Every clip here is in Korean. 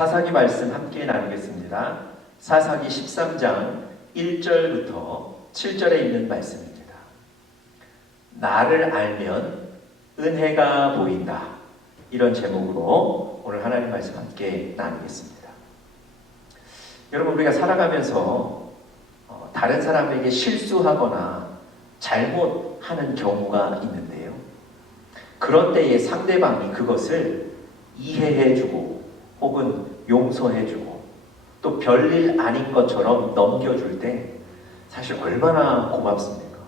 사사기 말씀 함께 나누겠습니다. 사사기 13장 1절부터 7절에 있는 말씀입니다. 나를 알면 은혜가 보인다. 이런 제목으로 오늘 하나님 말씀 함께 나누겠습니다. 여러분, 우리가 살아가면서 다른 사람에게 실수하거나 잘못하는 경우가 있는데요. 그런 때에 상대방이 그것을 이해해주고 혹은 용서해주고 또 별일 아닌 것처럼 넘겨줄 때 사실 얼마나 고맙습니까?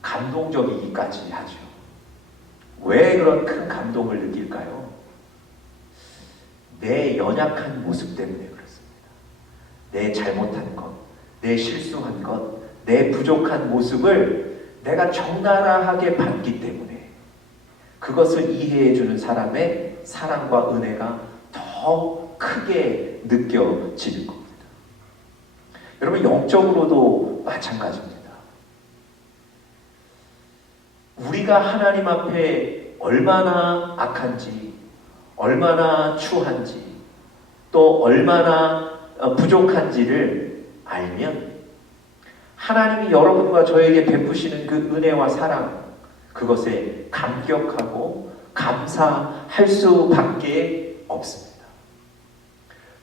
감동적이기까지 하죠. 왜 그런 큰 감동을 느낄까요? 내 연약한 모습 때문에 그렇습니다. 내 잘못한 것, 내 실수한 것, 내 부족한 모습을 내가 적나라하게 봤기 때문에 그것을 이해해주는 사람의 사랑과 은혜가 더 크게 느껴지는 겁니다. 여러분, 영적으로도 마찬가지입니다. 우리가 하나님 앞에 얼마나 악한지, 얼마나 추한지, 또 얼마나 부족한지를 알면 하나님이 여러분과 저에게 베푸시는 그 은혜와 사랑, 그것에 감격하고 감사할 수밖에 없습니다.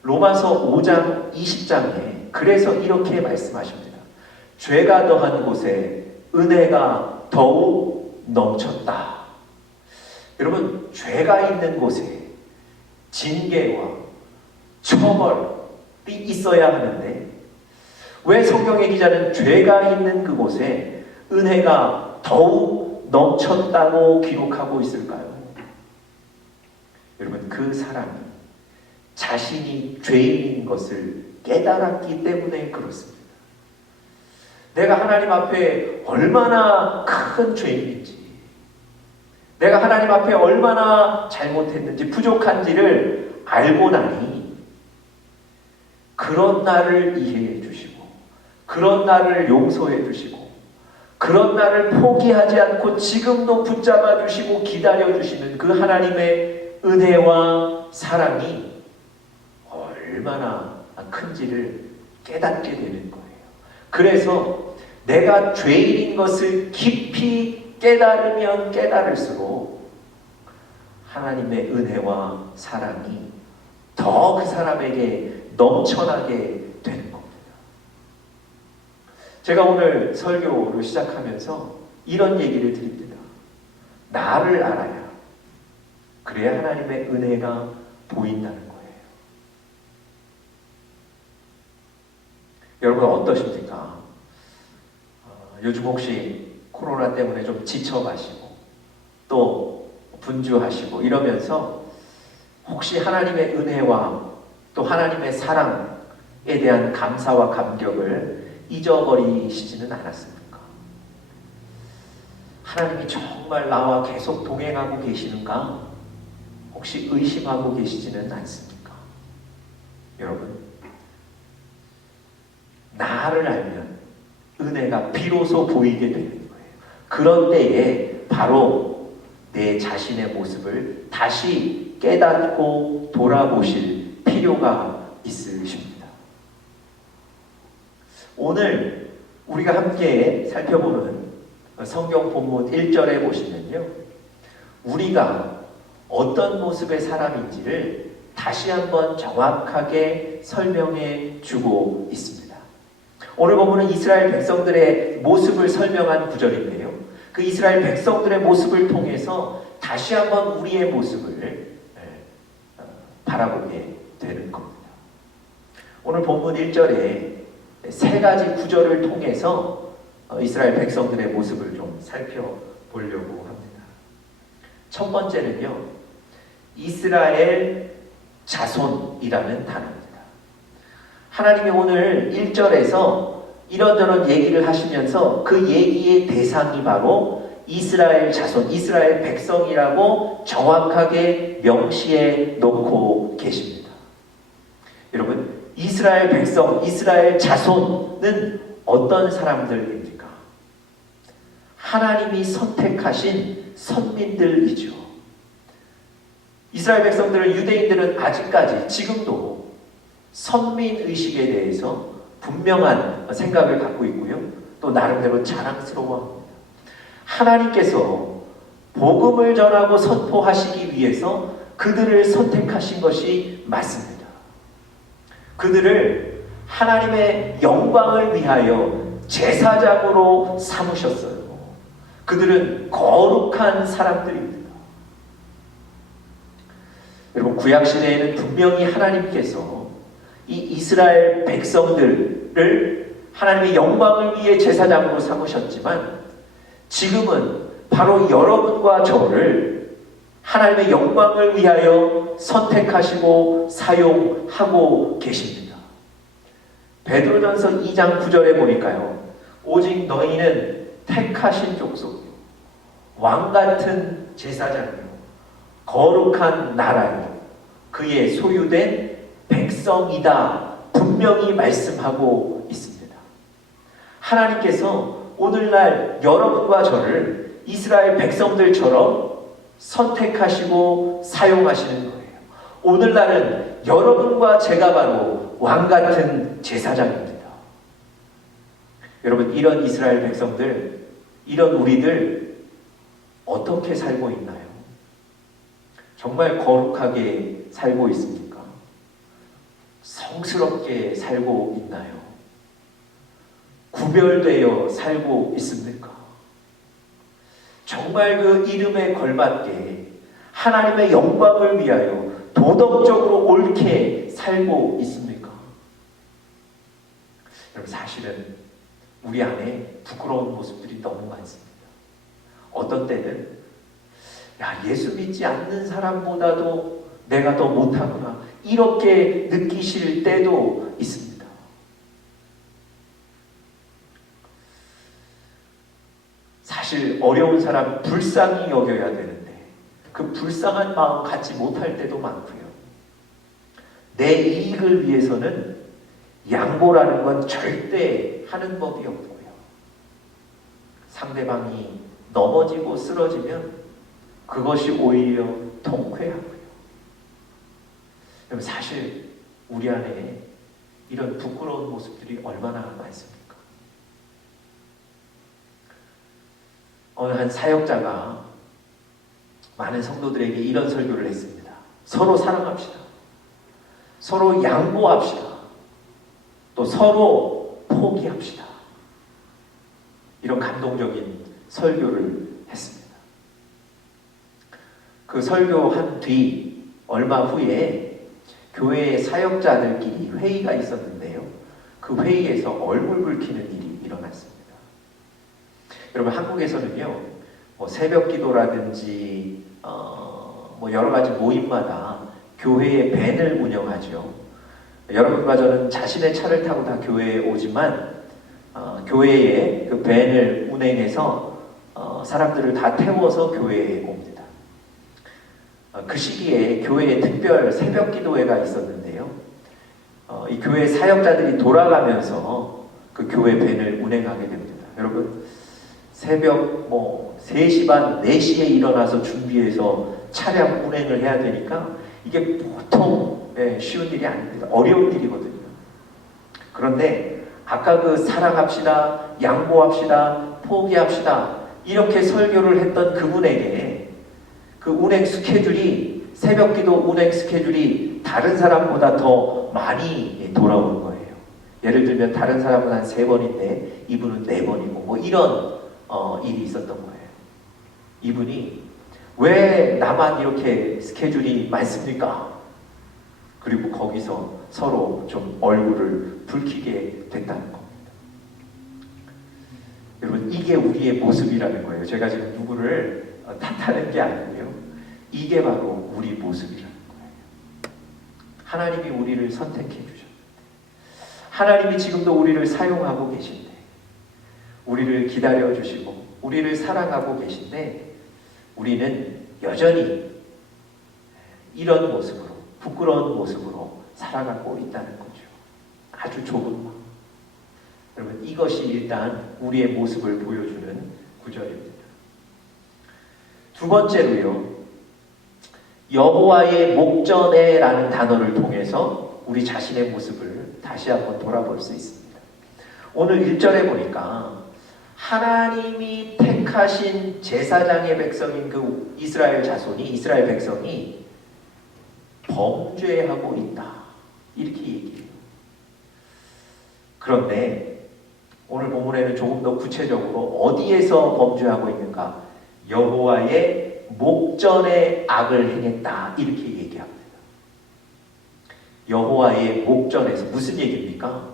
로마서 5장 20장에 그래서 이렇게 말씀하십니다. 죄가 더한 곳에 은혜가 더욱 넘쳤다. 여러분, 죄가 있는 곳에 징계와 처벌이 있어야 하는데 왜 성경의 기자는 죄가 있는 그곳에 은혜가 더욱 넘쳤다고 기록하고 있을까요? 여러분, 그 사람이 자신이 죄인인 것을 깨달았기 때문에 그렇습니다. 내가 하나님 앞에 얼마나 큰 죄인인지, 내가 하나님 앞에 얼마나 잘못했는지, 부족한지를 알고 나니 그런 나를 이해해 주시고, 그런 나를 용서해 주시고, 그런 나를 포기하지 않고 지금도 붙잡아 주시고 기다려 주시는 그 하나님의 은혜와 사랑이 얼마나 큰지를 깨닫게 되는 거예요. 그래서 내가 죄인인 것을 깊이 깨달으면 깨달을수록 하나님의 은혜와 사랑이 더 그 사람에게 넘쳐나게 되는 겁니다. 제가 오늘 설교를 시작하면서 이런 얘기를 드립니다. 나를 알아야 그래야 하나님의 은혜가 보인다는 거예요. 여러분, 어떠십니까? 요즘 혹시 코로나 때문에 좀 지쳐가시고 또 분주하시고 이러면서 혹시 하나님의 은혜와 또 하나님의 사랑에 대한 감사와 감격을 잊어버리시지는 않았습니까? 하나님이 정말 나와 계속 동행하고 계시는가? 혹시 의심하고 계시지는 않습니까? 여러분, 나를 알면 은혜가 비로소 보이게 되는 거예요. 그런 때에 바로 내 자신의 모습을 다시 깨닫고 돌아보실 필요가 있으십니다. 오늘 우리가 함께 살펴보는 성경 본문 1절에 보시면요, 우리가 어떤 모습의 사람인지를 다시 한번 정확하게 설명해 주고 있습니다. 오늘 본문은 이스라엘 백성들의 모습을 설명한 구절인데요, 그 이스라엘 백성들의 모습을 통해서 다시 한번 우리의 모습을 바라보게 되는 겁니다. 오늘 본문 1절에 세 가지 구절을 통해서 이스라엘 백성들의 모습을 좀 살펴보려고 합니다. 첫 번째는요, 이스라엘 자손이라는 단어입니다. 하나님이 오늘 1절에서 이런저런 얘기를 하시면서 그 얘기의 대상이 바로 이스라엘 자손, 이스라엘 백성이라고 정확하게 명시해 놓고 계십니다. 여러분, 이스라엘 백성, 이스라엘 자손은 어떤 사람들입니까? 하나님이 선택하신 선민들이죠. 이스라엘 백성들은, 유대인들은 아직까지 지금도 선민의식에 대해서 분명한 생각을 갖고 있고요. 또 나름대로 자랑스러워합니다. 하나님께서 복음을 전하고 선포하시기 위해서 그들을 선택하신 것이 맞습니다. 그들을 하나님의 영광을 위하여 제사장으로 삼으셨어요. 그들은 거룩한 사람들입니다. 여러분, 구약시대에는 분명히 하나님께서 이 이스라엘 백성들을 하나님의 영광을 위해 제사장으로 삼으셨지만, 지금은 바로 여러분과 저를 하나님의 영광을 위하여 선택하시고 사용하고 계십니다. 베드로전서 2장 9절에 보니까요, 오직 너희는 택하신 족속이요, 왕같은 제사장이요, 거룩한 나라요, 그의 소유된 백성이다 분명히 말씀하고 있습니다. 하나님께서 오늘날 여러분과 저를 이스라엘 백성들처럼 선택하시고 사용하시는 거예요. 오늘날은 여러분과 제가 바로 왕같은 제사장입니다. 여러분, 이런 이스라엘 백성들, 이런 우리들 어떻게 살고 있나요? 정말 거룩하게 살고 있습니까? 성스럽게 살고 있나요? 구별되어 살고 있습니까? 정말 그 이름에 걸맞게 하나님의 영광을 위하여 도덕적으로 옳게 살고 있습니까? 여러분, 사실은 우리 안에 부끄러운 모습들이 너무 많습니다. 어떤 때는 예수 믿지 않는 사람보다도 내가 더 못하구나, 이렇게 느끼실 때도 있습니다. 사실 어려운 사람 불쌍히 여겨야 되는데 그 불쌍한 마음 갖지 못할 때도 많고요. 내 이익을 위해서는 양보라는 건 절대 하는 법이 없고요. 상대방이 넘어지고 쓰러지면 그것이 오히려 통쾌하고요. 여러분, 사실 우리 안에 이런 부끄러운 모습들이 얼마나 많습니까? 어느 한 사역자가 많은 성도들에게 이런 설교를 했습니다. 서로 사랑합시다. 서로 양보합시다. 또 서로 포기합시다. 이런 감동적인 설교를 했습니다. 그 설교한 뒤 얼마 후에 교회의 사역자들끼리 회의가 있었는데요. 그 회의에서 얼굴 붉히는 일이 일어났습니다. 여러분, 한국에서는요, 새벽 기도라든지 여러 가지 모임마다 교회의 밴을 운영하죠. 여러분과 저는 자신의 차를 타고 다 교회에 오지만 교회에 그 밴을 운행해서 사람들을 다 태워서 교회에 옵니다. 그 시기에 교회에 특별 새벽 기도회가 있었는데요. 이 교회 사역자들이 돌아가면서 그 교회 밴을 운행하게 됩니다. 여러분, 새벽 3시 반, 4시에 일어나서 준비해서 차량 운행을 해야 되니까 이게 보통 쉬운 일이 아닙니다. 어려운 일이거든요. 그런데 아까 그 사랑합시다, 양보합시다, 포기합시다, 이렇게 설교를 했던 그분에게 그 운행 스케줄이, 새벽 기도 운행 스케줄이 다른 사람보다 더 많이 돌아오는 거예요. 예를 들면 다른 사람은 한 3번인데 이분은 4번이고 이런 일이 있었던 거예요. 이분이 왜 나만 이렇게 스케줄이 많습니까? 그리고 거기서 서로 좀 얼굴을 붉히게 됐다는 겁니다. 여러분, 이게 우리의 모습이라는 거예요. 제가 지금 누구를 탓하는 게 아니고요. 이게 바로 우리 모습이라는 거예요. 하나님이 우리를 선택해 주셨는데, 하나님이 지금도 우리를 사용하고 계신데, 우리를 기다려 주시고 우리를 사랑하고 계신데, 우리는 여전히 이런 모습으로, 부끄러운 모습으로 살아가고 있다는 거죠. 아주 좁은 마음. 여러분, 이것이 일단 우리의 모습을 보여주는 구절입니다. 두 번째로요, 여호와의 목전에라는 단어를 통해서 우리 자신의 모습을 다시 한번 돌아볼 수 있습니다. 오늘 1절에 보니까 하나님이 택하신 제사장의 백성인 그 이스라엘 백성이 범죄하고 있다, 이렇게 얘기해요. 그런데 오늘 본문에는 조금 더 구체적으로 어디에서 범죄하고 있는가? 여호와의 목전에 악을 행했다, 이렇게 얘기합니다. 여호와의 목전에서 무슨 얘기입니까?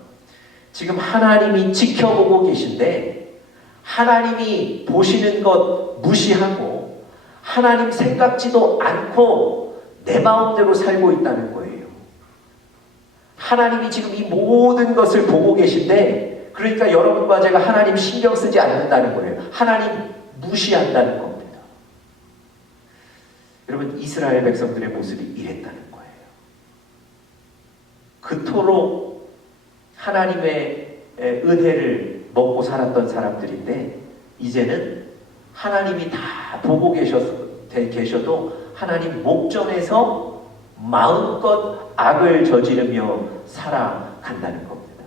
지금 하나님이 지켜보고 계신데 하나님이 보시는 것 무시하고 하나님 생각지도 않고 내 마음대로 살고 있다는 거예요. 하나님이 지금 이 모든 것을 보고 계신데, 그러니까 여러분과 제가 하나님 신경 쓰지 않는다는 거예요. 하나님 무시한다는 겁니다. 여러분, 이스라엘 백성들의 모습이 이랬다는 거예요. 그토록 하나님의 은혜를 먹고 살았던 사람들인데 이제는 하나님이 다 보고 계셔도 하나님 목전에서 마음껏 악을 저지르며 살아간다는 겁니다.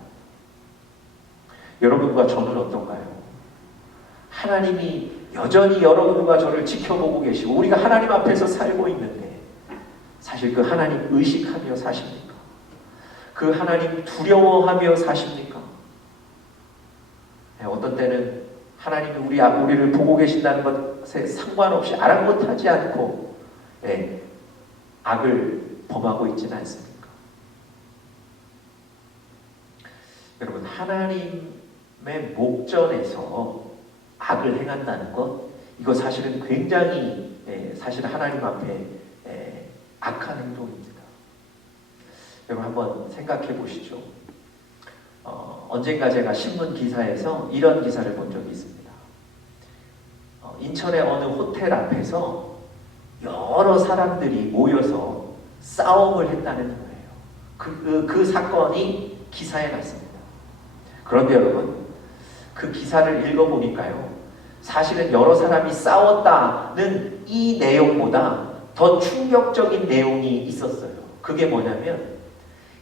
여러분과 저는 어떤가요? 하나님이 여전히 여러분과 저를 지켜보고 계시고 우리가 하나님 앞에서 살고 있는데 사실 그 하나님 의식하며 사십니까? 그 하나님 두려워하며 사십니까? 어떤 때는 하나님이 우리를 보고 계신다는 것에 상관없이 아랑곳하지 않고 악을 범하고 있지는 않습니까? 여러분, 하나님의 목전에서 악을 행한다는 것, 이거 사실은 굉장히 사실 하나님 앞에 악한 행동입니다. 여러분 한번 생각해 보시죠. 언젠가 제가 신문 기사에서 이런 기사를 본 적이 있습니다. 인천의 어느 호텔 앞에서 여러 사람들이 모여서 싸움을 했다는 거예요. 그 사건이 기사에 났습니다. 그런데 여러분, 그 기사를 읽어보니까요, 사실은 여러 사람이 싸웠다는 이 내용보다 더 충격적인 내용이 있었어요. 그게 뭐냐면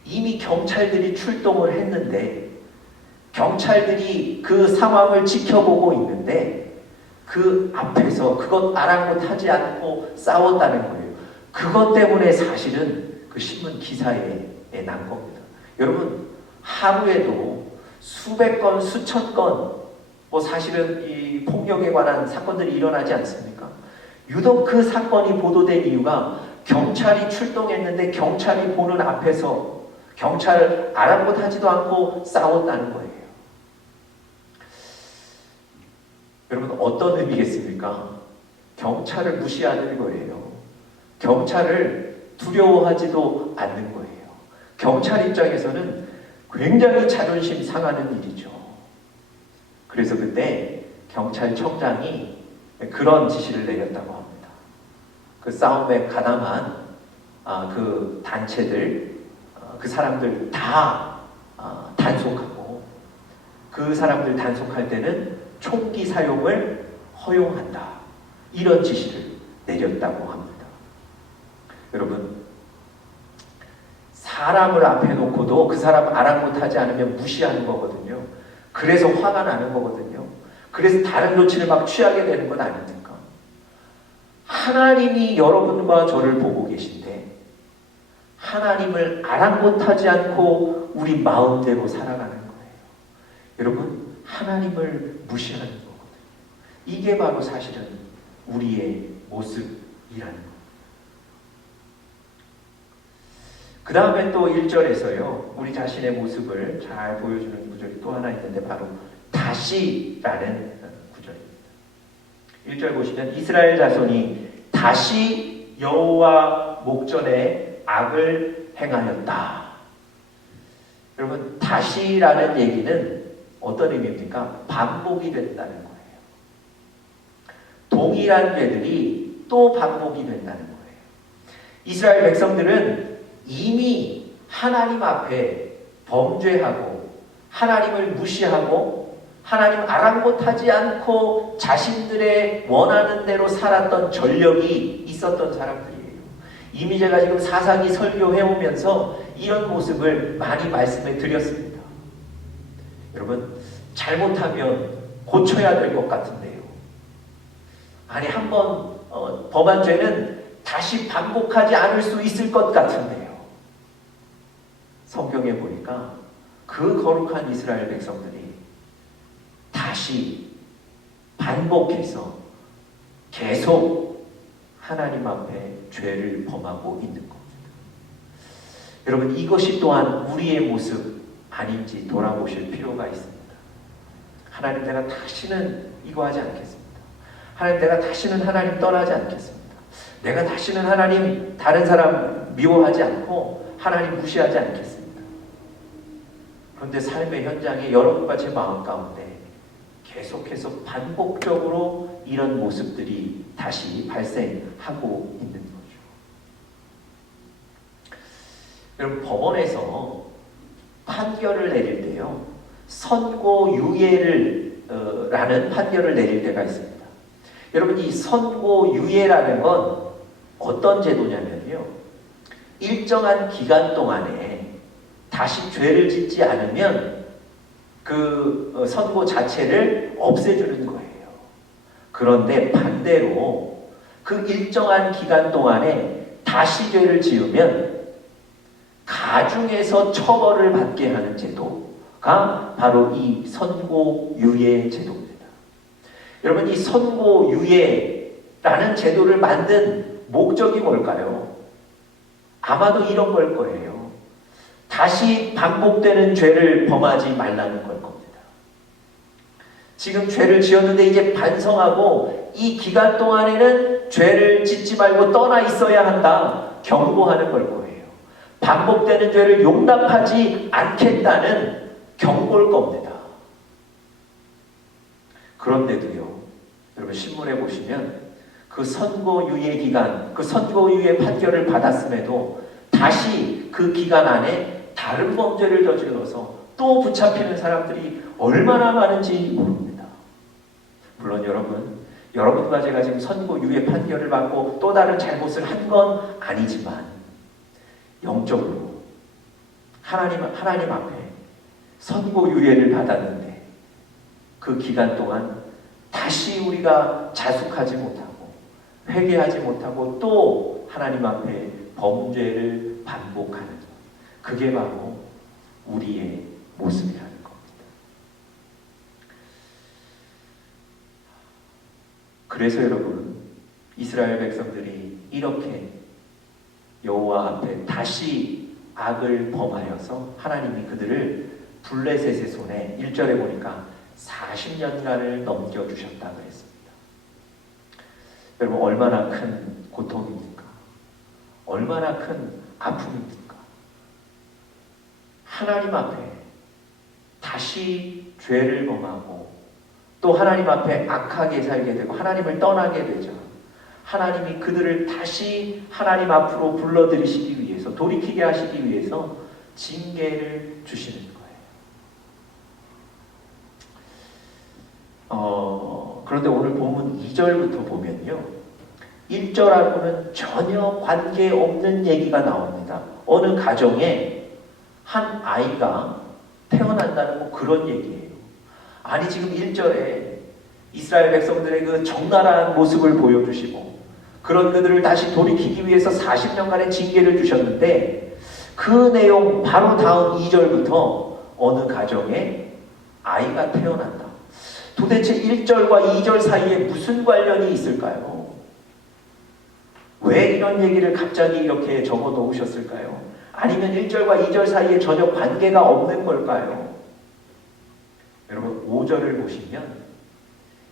이미 경찰들이 출동을 했는데 경찰들이 그 상황을 지켜보고 있는데 그 앞에서 그것 아랑곳하지 않고 싸웠다는 거예요. 그것 때문에 사실은 그 신문 기사에 난 겁니다. 여러분, 하루에도 수백 건, 수천 건 사실은 이 폭력에 관한 사건들이 일어나지 않습니까? 유독 그 사건이 보도된 이유가 경찰이 출동했는데 경찰이 보는 앞에서 경찰 아랑곳하지도 않고 싸웠다는 거예요. 여러분, 어떤 의미겠습니까? 경찰을 무시하는 거예요. 경찰을 두려워하지도 않는 거예요. 경찰 입장에서는 굉장히 자존심 상하는 일이죠. 그래서 그때 경찰청장이 그런 지시를 내렸다고 합니다. 그 싸움에 가담한 그 단체들, 그 사람들 다 단속하고 그 사람들 단속할 때는 총기 사용을 허용한다, 이런 지시를 내렸다고 합니다. 여러분, 사람을 앞에 놓고도 그 사람 아랑곳하지 않으면 무시하는 거거든요. 그래서 화가 나는 거거든요. 그래서 다른 조치를 막 취하게 되는 건 아닙니까? 하나님이 여러분과 저를 보고 계신데 하나님을 아랑곳하지 않고 우리 마음대로 살아가는 거예요. 여러분, 하나님을 무시하는 거거든요. 이게 바로 사실은 우리의 모습이라는 거예요. 그 다음에 또 1절에서요, 우리 자신의 모습을 잘 보여주는 구절이 또 하나 있는데 바로 다시라는 구절입니다. 1절 보시면 이스라엘 자손이 다시 여호와 목전에 악을 행하였다. 여러분, 다시라는 얘기는 어떤 의미입니까? 반복이 된다는 거예요. 동일한 죄들이 또 반복이 된다는 거예요. 이스라엘 백성들은 이미 하나님 앞에 범죄하고 하나님을 무시하고 하나님 아랑곳하지 않고 자신들의 원하는 대로 살았던 전력이 있었던 사람들이에요. 이미 제가 지금 사사기 설교해오면서 이런 모습을 많이 말씀해 드렸습니다. 여러분, 잘못하면 고쳐야 될 것 같은데요. 아니, 한번 범한 죄는 다시 반복하지 않을 수 있을 것 같은데요. 성경에 보니까 그 거룩한 이스라엘 백성들이 다시 반복해서 계속 하나님 앞에 죄를 범하고 있는 겁니다. 여러분, 이것이 또한 우리의 모습 아닌지 돌아보실 필요가 있습니다. 하나님, 내가 다시는 이거 하지 않겠습니다. 하나님, 내가 다시는 하나님 떠나지 않겠습니다. 내가 다시는 하나님 다른 사람 미워하지 않고 하나님 무시하지 않겠습니다. 그런데 삶의 현장에 여러분과 제 마음 가운데 계속해서 반복적으로 이런 모습들이 다시 발생하고 있는 거죠. 여러분, 법원에서 판결을 내릴 때요, 선고유예라는 판결을 내릴 때가 있습니다. 여러분, 이 선고유예라는 건 어떤 제도냐면요, 일정한 기간 동안에 다시 죄를 짓지 않으면 그 선고 자체를 없애주는 거예요. 그런데 반대로 그 일정한 기간 동안에 다시 죄를 지으면 가중해서 처벌을 받게 하는 제도가 바로 이 선고유예 제도입니다. 여러분, 이 선고유예라는 제도를 만든 목적이 뭘까요? 아마도 이런 걸 거예요. 다시 반복되는 죄를 범하지 말라는 걸 겁니다. 지금 죄를 지었는데 이제 반성하고 이 기간 동안에는 죄를 짓지 말고 떠나 있어야 한다, 경고하는 걸 거예요. 반복되는 죄를 용납하지 않겠다는 경고일 겁니다. 그런데도요, 여러분, 신문에 보시면 그 선고유예 기간, 그 선고유예 판결을 받았음에도 다시 그 기간 안에 다른 범죄를 저질러서 또 붙잡히는 사람들이 얼마나 많은지 모릅니다. 물론 여러분과 제가 지금 선고유예 판결을 받고 또 다른 잘못을 한 건 아니지만 영적으로 하나님 앞에 선고유예를 받았는데 그 기간 동안 다시 우리가 자숙하지 못하고 회개하지 못하고 또 하나님 앞에 범죄를 반복하는 것, 그게 바로 우리의 모습이라는 겁니다. 그래서 여러분, 이스라엘 백성들이 이렇게 여호와 앞에 다시 악을 범하여서 하나님이 그들을 블레셋의 손에 1절에 보니까 40년간을 넘겨주셨다 그랬습니다. 여러분, 얼마나 큰 고통입니까? 얼마나 큰 아픔입니까? 하나님 앞에 다시 죄를 범하고 또 하나님 앞에 악하게 살게 되고 하나님을 떠나게 되죠. 하나님이 그들을 다시 하나님 앞으로 불러들이시기 위해서, 돌이키게 하시기 위해서 징계를 주시는 거예요. 그런데 오늘 본문 2절부터 보면요, 1절하고는 전혀 관계없는 얘기가 나옵니다. 어느 가정에 한 아이가 태어난다는 뭐 그런 얘기예요. 아니, 지금 1절에 이스라엘 백성들의 그 적나라한 모습을 보여주시고 그런 그들을 다시 돌이키기 위해서 40년간의 징계를 주셨는데 그 내용 바로 다음 2절부터 어느 가정에 아이가 태어난다. 도대체 1절과 2절 사이에 무슨 관련이 있을까요? 왜 이런 얘기를 갑자기 이렇게 적어 놓으셨을까요? 아니면 1절과 2절 사이에 전혀 관계가 없는 걸까요? 여러분, 5절을 보시면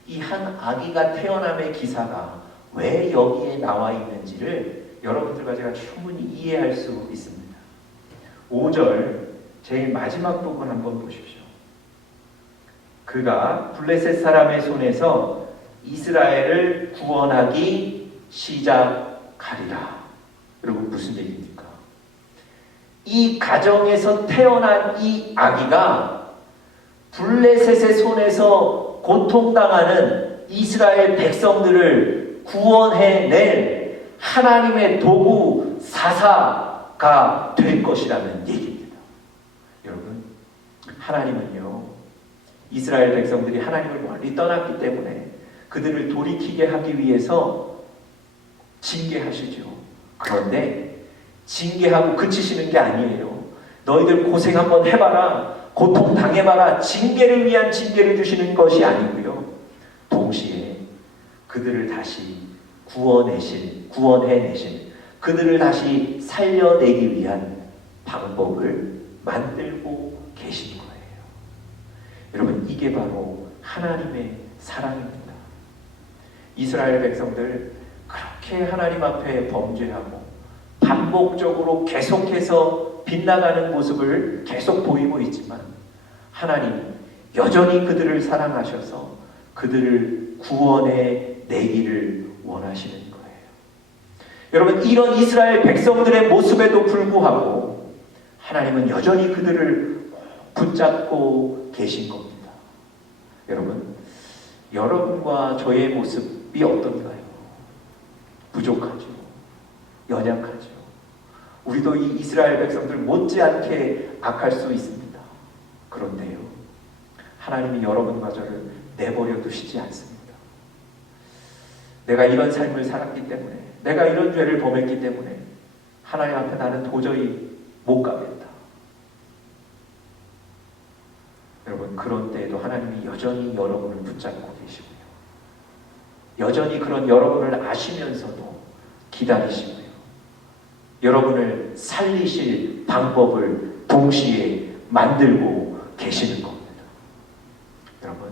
이 한 아기가 태어남의 기사가 왜 여기에 나와 있는지를 여러분들과 제가 충분히 이해할 수 있습니다. 5절 제일 마지막 부분 한번 보십시오. 그가 블레셋 사람의 손에서 이스라엘을 구원하기 시작하리라. 여러분, 무슨 얘기입니까? 이 가정에서 태어난 이 아기가 블레셋의 손에서 고통당하는 이스라엘 백성들을 구원해낼 하나님의 도구 사사가 될 것이라는 얘기입니다. 여러분, 하나님은요, 이스라엘 백성들이 하나님을 멀리 떠났기 때문에 그들을 돌이키게 하기 위해서 징계하시죠. 그런데 징계하고 그치시는 게 아니에요. 너희들 고생 한번 해봐라, 고통 당해봐라, 징계를 위한 징계를 주시는 것이 아니고요. 동시에 그들을 다시 구원해내신, 그들을 다시 살려내기 위한 방법을 만들고 계신 거예요. 여러분, 이게 바로 하나님의 사랑입니다. 이스라엘 백성들 그렇게 하나님 앞에 범죄하고 반복적으로 계속해서 빗나가는 모습을 계속 보이고 있지만 하나님 여전히 그들을 사랑하셔서 그들을 구원해 내기를 원하시는 거예요. 여러분, 이런 이스라엘 백성들의 모습에도 불구하고 하나님은 여전히 그들을 붙잡고 계신 겁니다. 여러분과 저의 모습이 어떤가요? 부족하죠. 연약하죠. 우리도 이 이스라엘 백성들 못지않게 악할 수 있습니다. 그런데요, 하나님이 여러분과 저를 내버려 두시지 않습니다. 내가 이런 삶을 살았기 때문에, 내가 이런 죄를 범했기 때문에 하나님 앞에 나는 도저히 못 가겠다. 여러분, 그런 때에도 하나님이 여전히 여러분을 붙잡고 계시고요. 여전히 그런 여러분을 아시면서도 기다리시고요. 여러분을 살리실 방법을 동시에 만들고 계시는 겁니다. 여러분,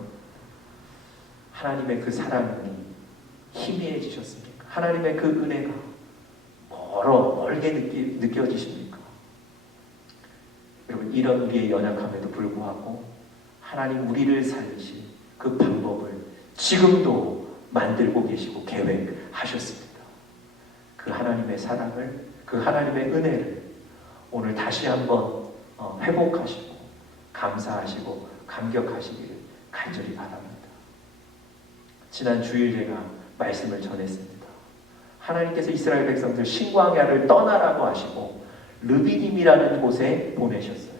하나님의 그 사랑이 희미해지셨습니까? 하나님의 그 은혜가 멀게 느껴지십니까? 여러분, 이런 우리의 연약함에도 불구하고 하나님 우리를 살리실 그 방법을 지금도 만들고 계시고 계획하셨습니다. 그 하나님의 사랑을, 그 하나님의 은혜를 오늘 다시 한번 회복하시고 감사하시고 감격하시기를 간절히 바랍니다. 지난 주일 제가 말씀을 전했습니다. 하나님께서 이스라엘 백성들 신광야를 떠나라고 하시고 르비딤이라는 곳에 보내셨어요.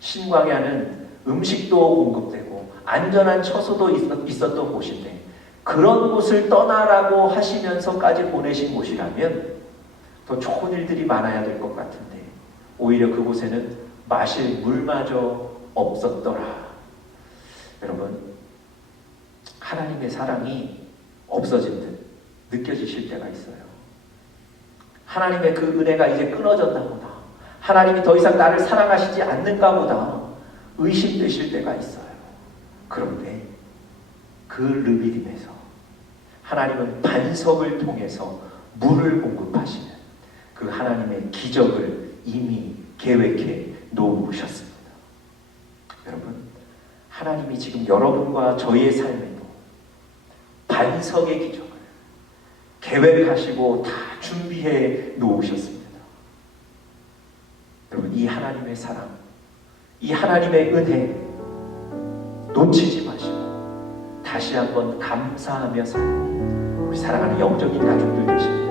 신광야는 음식도 공급되고 안전한 처소도 있었던 곳인데 그런 곳을 떠나라고 하시면서까지 보내신 곳이라면 더 좋은 일들이 많아야 될 것 같은데 오히려 그곳에는 마실 물마저 없었더라. 여러분, 하나님의 사랑이 없어진 듯 느껴지실 때가 있어요. 하나님의 그 은혜가 이제 끊어졌나 보다. 하나님이 더 이상 나를 사랑하시지 않는가 보다 의심되실 때가 있어요. 그런데 그 르비딤에서 하나님은 반석을 통해서 물을 공급하시는 그 하나님의 기적을 이미 계획해 놓으셨습니다. 여러분, 하나님이 지금 여러분과 저희의 삶에도 반석의 기적을 계획하시고 다 준비해 놓으셨습니다. 여러분, 이 하나님의 사랑, 이 하나님의 은혜 놓치지 마시고 다시 한번 감사하며 살고 우리 사랑하는 영적인 가족들 되십니다.